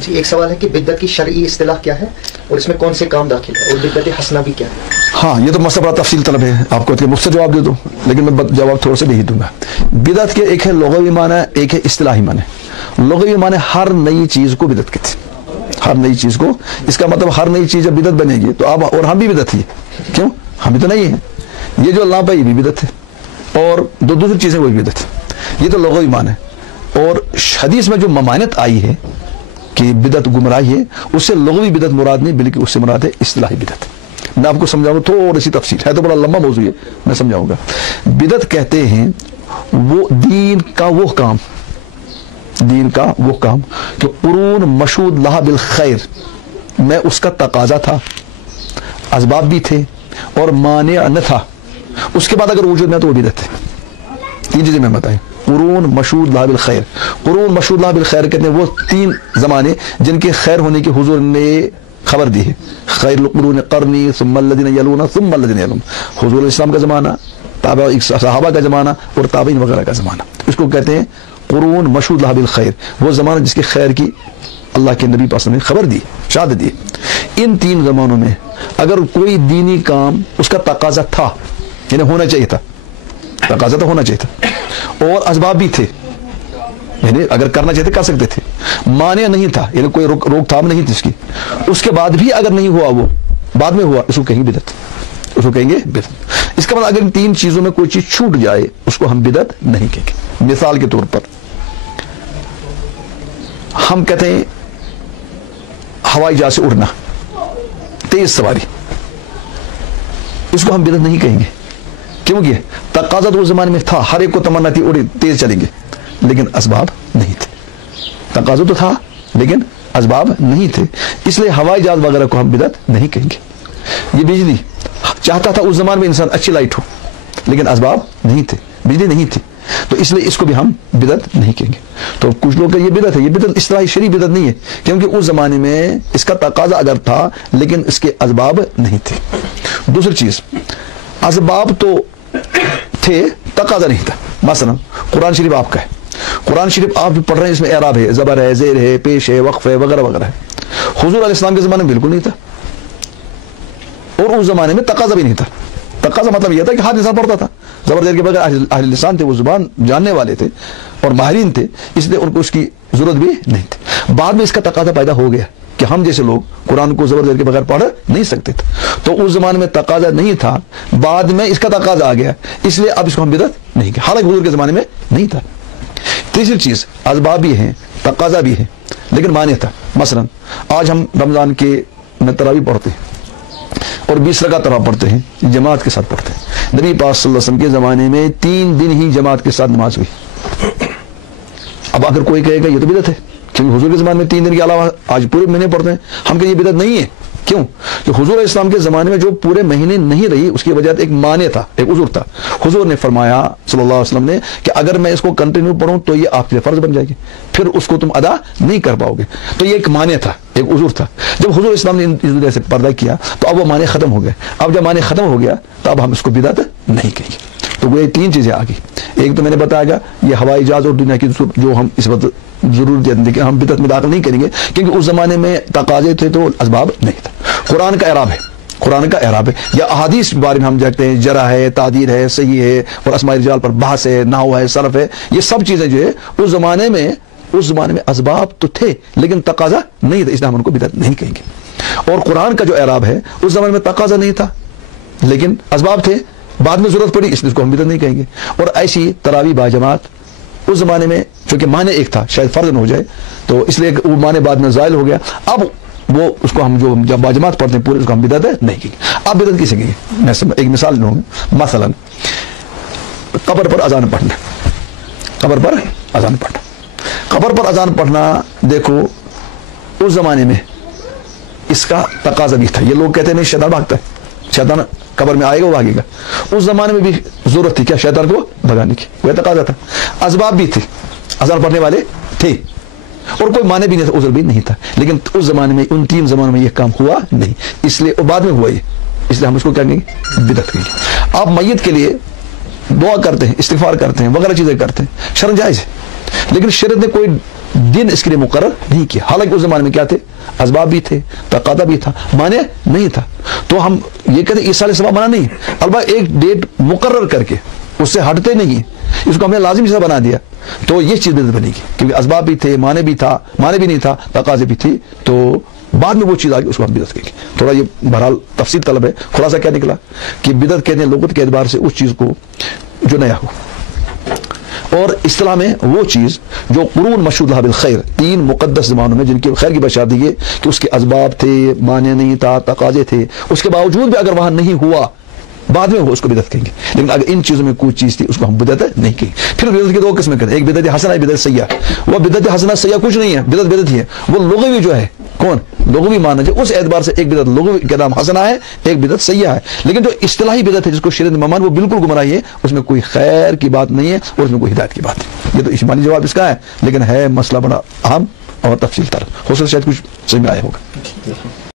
جی ایک سوال ہے کہ بدعت کی شرعی اصطلاح کیا ہے اور اس میں کون سے کام داخل ہے، اور بدعت حسنہ بھی کیا ہے؟ ہاں یہ تو مسئلہ بڑا تفصیل طلب ہے، آپ کو مختصر جواب دے دوں لیکن میں جواب تھوڑا سا نہیں دوں گا۔ بدعت کے ایک ہے لغوی معنی، ایک ہے اصطلاحی معنی۔ لغوی معنی ہر نئی چیز کو بدعت کہتے ہیں، ہر نئی چیز کو، اس کا مطلب ہر نئی چیز جب بدعت بنے گی تو آپ اور ہم بھی بدعت ہی، کیوں ہم بھی تو نہیں ہیں، یہ جو اللہ پہ یہ بھی بدعت ہے اور دوسری چیزیں وہ بھی بدعت ہے، یہ تو لغوی معنی ہے۔ اور حدیث میں جو ممانعت آئی ہے کہ بدعت گمراہی ہے، اس سے لغوی بدعت مراد نہیں بلکہ اس سے مراد ہے اصطلاحی بدعت۔ میں آپ کو سمجھاؤں تھوڑی سی تفصیل ہے، تو بڑا لمبا موضوع ہے، میں سمجھاؤں گا۔ بدعت کہتے ہیں وہ دین کا وہ کام، دین کا وہ کام کہ قرون مشہود لہا بالخیر میں اس کا تقاضا تھا، اسباب بھی تھے اور مانع نہ تھا، اس کے بعد اگر وجود میں تو وہ بدعت ہے۔ تین چیزیں میں بتائیں، قرون مشہود لہا بالخیر۔ قرون مشہود لہا بالخیر کہتے ہیں وہ تین زمانے جن کے خیر ہونے کی حضور نے خبر دی ہے، خیر القرون قرنی ثم الذین یلون ثم الذین یلون، حضور اسلام کا زمانہ، صحابہ کا زمانہ اور تابعین وغیرہ کا زمانہ، اس کو کہتے ہیں قرون مشہود لہا بالخیر، وہ زمانہ جس کے خیر کی اللہ کے نبی پاک نے خبر دی، شہادت دی۔ ان تین زمانوں میں اگر کوئی دینی کام اس کا تقاضا تھا، یعنی ہونا چاہیے تھا، تقاضا تو ہونا چاہیے تھا اور اسباب بھی تھے، یعنی اگر کرنا چاہتے کر سکتے تھے، مانع نہیں تھا یعنی کوئی روک تھام نہیں تھی اس کی، اس کے بعد بھی اگر نہیں ہوا، وہ بعد میں ہوا، اس کو کہیں گے بدعت، اس کو کہیں گے بدعت۔ اس کا مطلب اگر ان تین چیزوں میں کوئی چیز چھوٹ جائے اس کو ہم بدعت نہیں کہیں گے۔ مثال کے طور پر ہم کہتے ہیں ہوائی جہاز سے اڑنا، تیز سواری، اس کو ہم بدعت نہیں کہیں گے، کیونکہ تقاضا تو اس زمانے میں تھا، ہر ایک کو تمنا تھی اڑے تیز چلیں گے، لیکن اسباب نہیں تھے۔ تقاضا تو تھا لیکن اسباب نہیں تھے، اس لیے ہوائی جہاز وغیرہ کو ہم بدعت نہیں کہیں گے۔ یہ بجلی چاہتا تھا اس زمانے میں انسان اچھی لائٹ ہو لیکن اسباب نہیں تھے، بجلی نہیں تھی، تو اس لیے اس کو بھی ہم بدعت نہیں کہیں گے۔ تو کچھ لوگ کہ یہ بدعت ہے، یہ بدعت اصطلاحی شرعی بدعت نہیں ہے، کیونکہ اس زمانے میں اس کا تقاضا اگر تھا لیکن اس کے اسباب نہیں تھے۔ دوسری چیز، اسباب تو تھے، تقاضا نہیں تھا۔ مثلا قرآن شریف آپ کا ہے، قرآن شریف آپ پڑھ رہے ہیں، اس میں اعراب ہے، زبر ہے، زیر ہے، پیش ہے، وقف ہے، وغیرہ وغیرہ ہے۔ حضور علیہ السلام کے زمانے میں بالکل نہیں تھا اور اس زمانے میں تقاضا بھی نہیں تھا۔ تقاضا مطلب یہ تھا کہ ہر انسان پڑھتا تھا، زبر زیر کے بغیر اہل لسان تھے، وہ زبان جاننے والے تھے اور ماہرین تھے، اس لیے ان کو اس کی ضرورت بھی نہیں تھی۔ بعد میں اس کا تقاضا پیدا ہو گیا کہ ہم جیسے لوگ قرآن کو زبر زیر کے بغیر پڑھ نہیں سکتے تھے، تو اس زمانے میں تقاضا نہیں تھا، بعد میں اس کا تقاضا آ گیا، اس لیے اب اس کو ہم بدعت نہیں کہ، حالانکہ حضور کے زمانے میں نہیں تھا۔ تیسری چیز، اسباب بھی ہیں، تقاضا بھی ہے لیکن مانع تھا۔ مثلا آج ہم رمضان کے میں تراویح پڑھتے ہیں اور 20 رکعت تراویح پڑھتے ہیں، جماعت کے ساتھ پڑھتے ہیں۔ نبی پاک صلی اللہ علیہ وسلم کے زمانے میں 3 دن ہی جماعت کے ساتھ نماز ہوئی۔ اب اگر کوئی کہے گا یہ تو بدعت ہے، کیونکہ حضور کے زمانے میں 3 دن کے علاوہ آج پورے مہینے پڑھتے ہیں، ہم کہ یہ بدعت نہیں ہے۔ کیوں؟ کہ حضور علیہ السلام کے زمانے میں جو پورے مہینے نہیں رہی، اس کی وجہ ایک مانع تھا، ایک عذر تھا۔ حضور نے فرمایا صلی اللہ علیہ وسلم نے کہ اگر میں اس کو کنٹینیو پڑھوں تو یہ آپ کے فرض بن جائے گی، پھر اس کو تم ادا نہیں کر پاؤ گے، تو یہ ایک مانع تھا، ایک عذر تھا۔ جب حضور اسلام نے اس وجہ سے پردہ کیا تو اب وہ مانع ختم ہو گئے، اب جب مانع ختم ہو گیا تو اب ہم اس کو بدعت نہیں کہیں گے۔ تو وہ 3 چیزیں آ گئی، ایک تو میں نے بتایا گا یہ ہوائی جہاز اور دنیا کی جو ہم اس وقت ضرور دیکھیں، ہم بدعت میں داخل نہیں کریں گے کیونکہ اس زمانے میں تقاضے تھے تو اسباب نہیں تھا۔ قرآن کا اعراب ہے، قرآن کا اعراب ہے، یا احادیث کے بارے میں ہم دیکھتے ہیں، جرح ہے، تعدیل ہے، صحیح ہے، اور اسماء رجال پر بحث ہے، نحو ہے، صرف ہے، یہ سب چیزیں جو ہے اس زمانے میں اسباب تو تھے لیکن تقاضا نہیں تھا، اس لیے ہم ان کو بدعت نہیں کہیں گے۔ اور قرآن کا جو اعراب ہے اس زمانے میں تقاضا نہیں تھا لیکن اسباب تھے، بعد میں ضرورت پڑی، اس لیے اس کو ہم بدعت نہیں کہیں گے۔ اور ایسی تراویح باجماعت اس زمانے میں چونکہ معنی ایک تھا، شاید فرض نہ ہو جائے تو اس لیے وہ معنی بعد میں زائل ہو گیا، اب وہ اس کو ہم جو جب باجماعت پڑھتے ہیں پورے اس کو ہم بدعت نہیں کی۔ اب بدعت کسے کی؟ میں ایک مثال لوں گا، مثلا قبر پر اذان پڑھنا، قبر پر اذان پڑھنا، قبر پر اذان پڑھنا، دیکھو اس زمانے میں اس کا تقاضا بھی تھا۔ یہ لوگ کہتے ہیں نہیں شیطان بھاگتا ہے، شیطان قبر میں آئے گا وہ بھاگے گا، اس زمانے میں بھی ضرورت تھی کیا شیطان کو بھگانے کی، وہ تقاضا تھا، اسباب بھی تھے، اذان پڑھنے والے تھے اور کوئی معنی بھی نہیں تھا، عذر بھی نہیں تھا، لیکن اس زمانے میں ان 3 زمانوں میں یہ کام ہوا نہیں، اس لیے بعد میں ہوا یہ، اس لیے ہم اس کو کیا کہیں گے؟ بدعت کہیں گے۔ آپ میت کے لیے دعا کرتے ہیں، استغفار کرتے ہیں، وغیرہ چیزیں کرتے ہیں، شرع جائز ہے، لیکن شریعت نے کوئی دن اس کے لیے مقرر نہیں کیا. حالانکہ اس زمانے میں کیا تھے؟ اسباب بھی تھے, تقاضا بھی تھا, مانے نہیں تھا. تو ہم یہ کہتے ہیں عیسیٰ علیہ السلام منع نہیں, البتہ ایک ڈیٹ مقرر کر کے اس سے ہٹتے نہیں, اس کو ہم نے لازم حصہ بنا دیا, تو یہ چیز بدعت بنے گی. کیونکہ اسباب بھی تھے, مانے بھی تھا, مانے بھی نہیں تھا, تقاضے بھی تھی, تو بعد میں وہ چیز آ گئی, اس کو ہم بدعت کہیں گے. تھوڑا یہ بہرحال تفصیل طلب ہے. خلاصہ کیا نکلا کہ بدعت کہتے ہیں لغت کے اعتبار سے اس چیز کو جو نیا ہو, اور اصطلاح میں وہ چیز جو قرون مشہود لها بالخیر, 3 مقدس زمانوں میں جن کی خیر کی بشارت دی ہے کہ اس کے اسباب تھے, معنی نہیں تھا, تقاضے تھے, اس کے باوجود بھی اگر وہاں نہیں ہوا, بعد میں وہ اس کو بدعت کہیں گے. لیکن اگر ان چیزوں میں کوئی چیز تھی اس کو ہم بدعت نہیں کہیں گے. پھر بدعت کی 2 قسمیں کرتے ہیں, ایک بدعت حسنہ, ایک بدعت سیئہ. وہ بدعت حسنہ سیئہ کچھ نہیں ہے, بدعت بدعت ہی ہے. وہ لغوی جو ہے, کون لغوی معنی جو اس اعتبار سے ایک بدعت لغوی کا نام حسنہ ہے, ایک بدعت سیئہ ہے. لیکن جو اصطلاحی بدعت ہے جس کو شریعت میں ممان, وہ بالکل گمراہی ہے, اس میں کوئی خیر کی بات نہیں ہے اور اس میں کوئی ہدایت کی بات نہیں. یہ تو اجمالی جواب اس کا ہے, لیکن ہے مسئلہ بڑا اہم اور تفصیل تر. ہو سکتا ہے شاید کچھ سمجھ میں آیا ہوگا.